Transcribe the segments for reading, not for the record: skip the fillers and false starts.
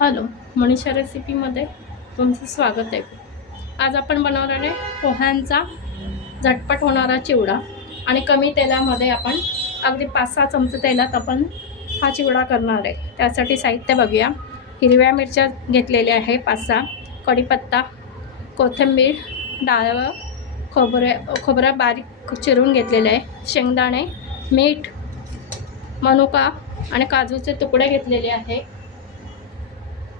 Hello, Manisha रेसिपीमध्ये तुमचं स्वागत आहे. आज आपण बनवणार आहे पोह्यांचा झटपट होणारा चिवडा आणि कमी तेलामध्ये आपण अगदी 5-6 चमचे तेलात आपण हा चिवडा करणार आहे. त्यासाठी साहित्य बघूया. हिरव्या मिरच्या घेतलेल्या आहे 5-6, कढीपत्ता, कोथिंबीर, डाळं, खोबरं बारीक चिरून घेतलेलं आहे, शेंगदाणे, मीठ, मनुका आणि काजूचे तुकडे घेतलेले आहे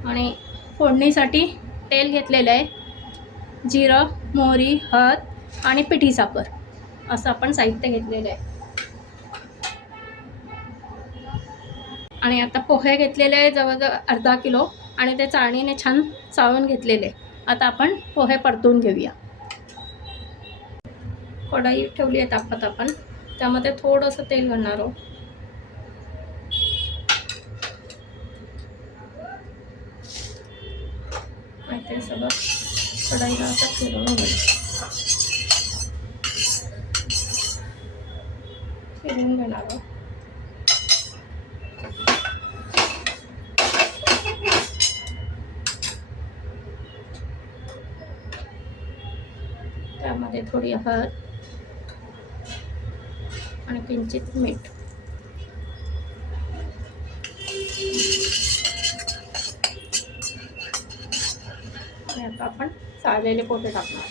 आणि फोडणीसाठी तेल घेतलेलं आहे, जिरं, मोहरी, हळद आणि पिठी साखर असं आपण साहित्य घेतलेलं आहे. आणि आता पोहे घेतलेले आहे जवळजवळ अर्धा किलो आणि ते चाळणीने छान चाळून घेतलेले. आता आपण पोहे परतून घेऊया. कढई ठेवली आहे तापत, आपण त्यामध्ये थोडंसं तेल घालणार आहोत. ते सगळं कढईला असं फिरवून घेणार आहोत. त्यामध्ये थोडी हळद आणि किंचित मीठ. आणि आता आपण चाळलेले पोहे टाकणार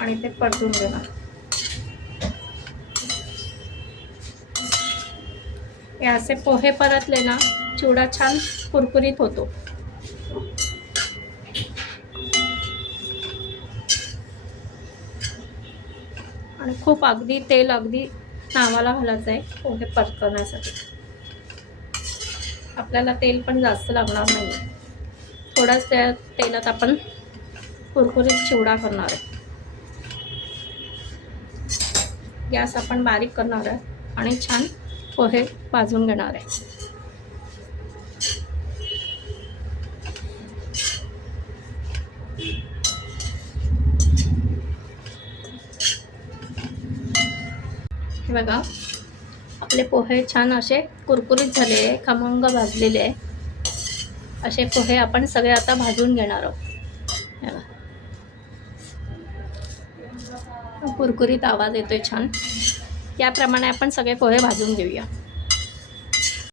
आणि ते परतून घेणार. हे असे पोहे परतले ना, चिवडा छान कुरकुरीत होतो. आणि खूप अगदी तेल अगदी नावाला घालायचं आहे पोहे परतवण्यासाठी. आपल्याला तेल पण जास्त लागणार नाही. थोड्याच त्या तेलात आपण कुरकुरीत चिवडा करणार आहे. गॅस आपण बारीक करणार आहे आणि छान पोहे भाजून घेणार आहे. हे बघा, आपले पोहे छान असे कुरकुरीत झाले आहे, खमंग भाजलेले आहे. असे पोहे आपण सगळे आता भाजून घेणार आहोत. कुरकुरीत आवाज येतोय छान. याप्रमाणे आपण सगळे पोहे भाजून घेऊया.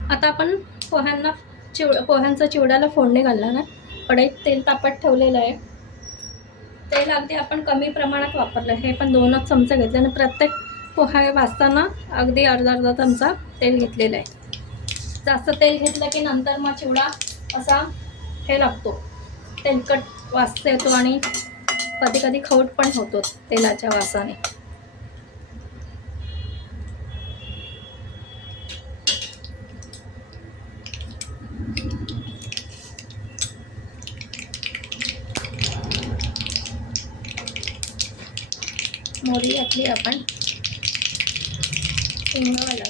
आता आपण पोह्यांचा चिवड्याला फोडणी घालणार आहे. कढईत तेल तापत ठेवलेलं आहे. तेल अगदी आपण कमी प्रमाणात वापरलं. हे पण 2च चमचे घेतले आणि प्रत्येक पोहे भाजताना अगदी अर्धा चमचा तेल घेतलेलं आहे. जास्त तेल घेतलं की नंतर मग चिवडा असा हे लागतो, तेलकट वास येतो आणि कधी कधी खवट पण होतो तेलाच्या वासाने. मोहरी घातली आपण, हिंग घालायला,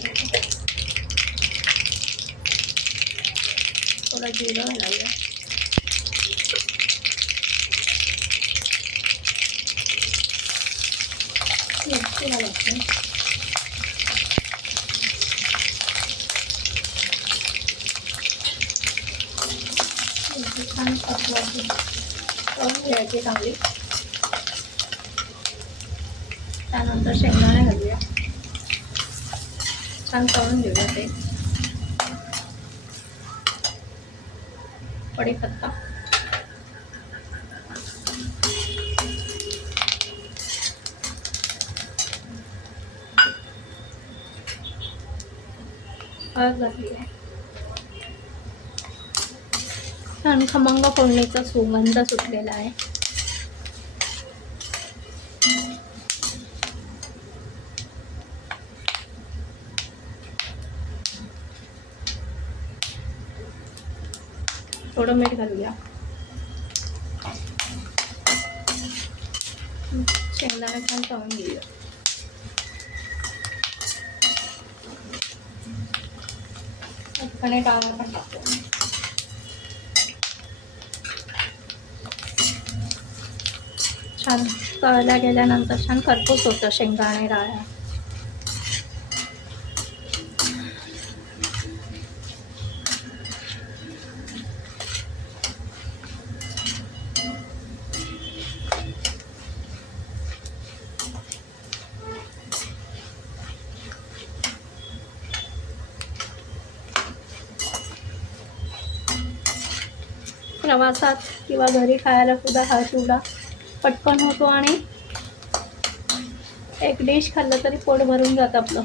थोडं जिरं घालायला, मिरची घालायची, मिरची छान परतवायची, तळून घ्यायची चांगली. त्यानंतर शेंगदाणे घालूया, छान तळून घेऊया ते. कढीपत्ता, हळद घातली आहे. छान खमंग फोडणीचा सुगंध सुटलेला आहे. थोडं मीठ घालूया. शेंगदाणे छान तळून घेऊया. आणि डाळ पण टाकू. छान तळल्या गेल्यानंतर छान खरपूस होतं शेंगदाणे डाळ. प्रवासात किंवा घरी खायला सुद्धा हा चिवडा पटकन होतो आणि एक डिश खाल्लं तरी पोट भरून जातं आपलं.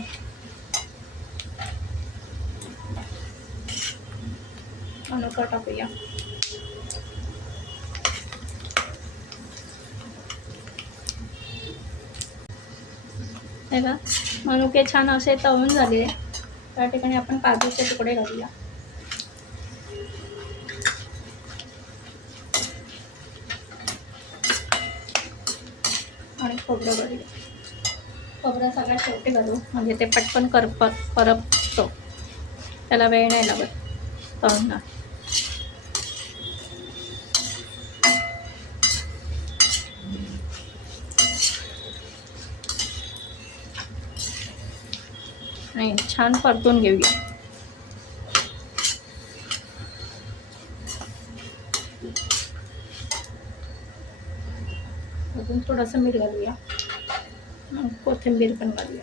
मनुका टाकूया. हे का मनुके छान असे तळून झाले. त्या ठिकाणी आपण काजूचे तुकडे घालूया. आणि खोबरं घालूया. खोबरं सगळ्यात शेवटी घालू म्हणजे ते पटकन करपतो. त्याला वेळ नाही लागत तळून. आणि छान परतून घेऊया. अजून थोडंसं मीठ घालूया. कोथिंबीर पण घालूया.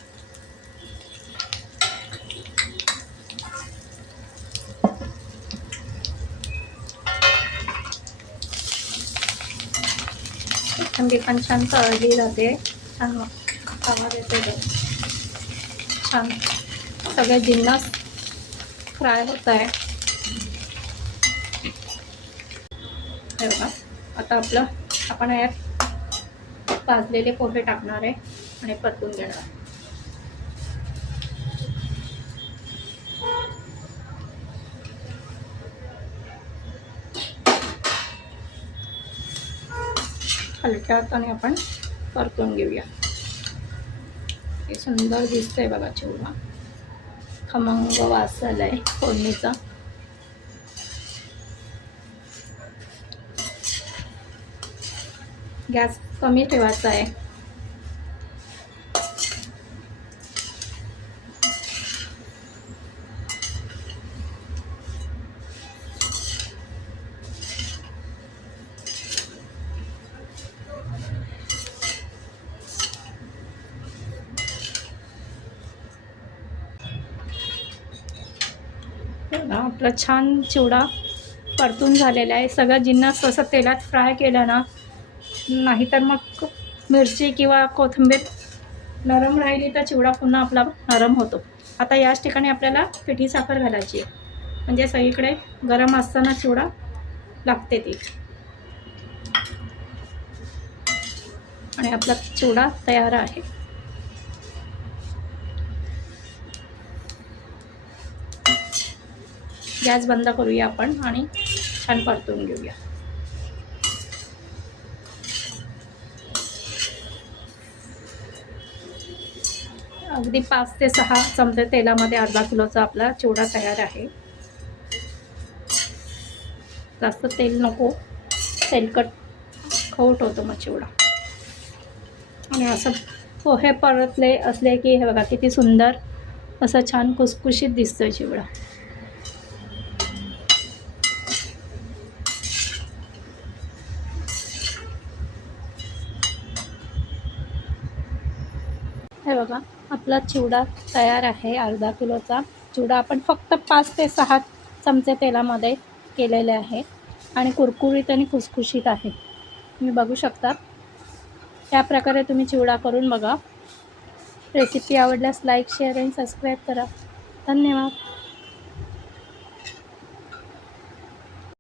कोथिंबीर पण छान तळली जाते. छान आवाज येते. छान सगळे जिन्नस फ्राय होत आहे. हे बघा आता आपण यात भाजलेले पोहे टाकणार आहे आणि परतून घेणार. हलक्या हाताने आपण परतून घेऊया. हे सुंदर दिसतंय बघा चिवडा. खमंग वास आलाय फोडणीचा. गॅस कमी ठेवायचा आहे. आपला छान चिवडा परतून झालेला आहे. सगळं जिन्नस असं तेलात फ्राय केलं ना, नाहीतर मग मिरची किंवा कोथिंबीर नरम राहिली तर चिवडा पुन्हा आपला नरम होतो. आता याच ठिकाणी आपल्याला पिठी साखर घालायची आहे म्हणजे सगळीकडे गरम असताना चिवडा लागते ती. आणि आपला चिवडा तयार आहे. गॅस बंद करूया आपण आणि छान परतून घेऊया. अगदी 5 ते 6 चमचे तेलामध्ये अर्धा किलोचा आपला चिवडा तयार आहे. जास्त तेल नको, तेलकट खवट होतो मग चिवडा. आणि असं पोहे परतले असले की हे बघा किती सुंदर असं छान खुसखुशीत दिसतोय चिवडा. हे बघा आपला चिवडा तयार आहे. अर्धा किलोचा चिवडा आपण फक्त 5 ते 6 चमचे तेलामध्ये केलेले आहे आणि कुरकुरीत आणि खुसखुशीत आहे. तुम्ही बघू शकता. त्या प्रकारे तुम्ही चिवडा करून बघा. रेसिपी आवडल्यास लाईक, शेअर आणि सबस्क्राईब करा. धन्यवाद.